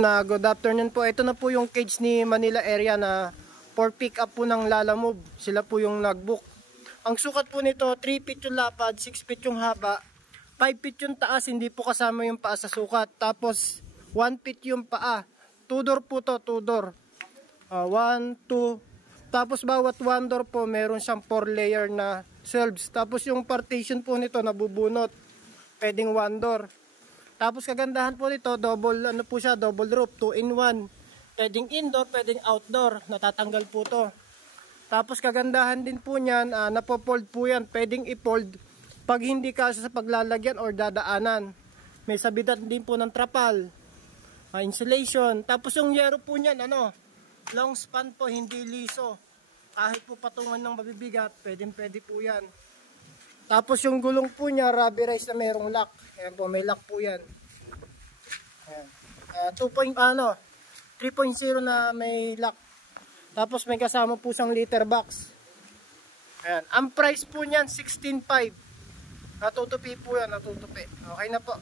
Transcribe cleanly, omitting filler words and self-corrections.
Good afternoon po. Ito na po yung cage ni Manila area na for pick up po ng Lalamove. Sila po yung nagbook. Ang sukat po nito, 3 feet yung lapad, 6 feet yung haba, 5 feet yung taas, hindi po kasama yung paa sa sukat. Tapos 1 feet yung paa. 2 door po to, 2 door. 1, 2. Tapos bawat 1 door po, meron siyang 4 layer na shelves. Tapos yung partition po nito nabubunot. Pwedeng 1 door. Tapos kagandahan po nito, double po siya, double roof, 2 in 1. Pwedeng indoor, pwedeng outdoor, natatanggal po to. Tapos kagandahan din po niyan, napo-fold po yan, pwedeng i-fold pag hindi kasi sa paglalagyan or dadaanan. May sabitan din po ng trapal, insulation. Tapos yung yero po niyan, long span po, hindi liso. Kahit po patungan ng mabibigat, pwede po yan. Tapos yung gulong po niya, rubberized na merong lock. Ayan po, may lock po yan. Ayan. 3.0 na may lock. Tapos may kasama po siyang litter box. Ayan. Ang price po niyan, 16.5. Natutupi po yan, natutupi. Okay na po.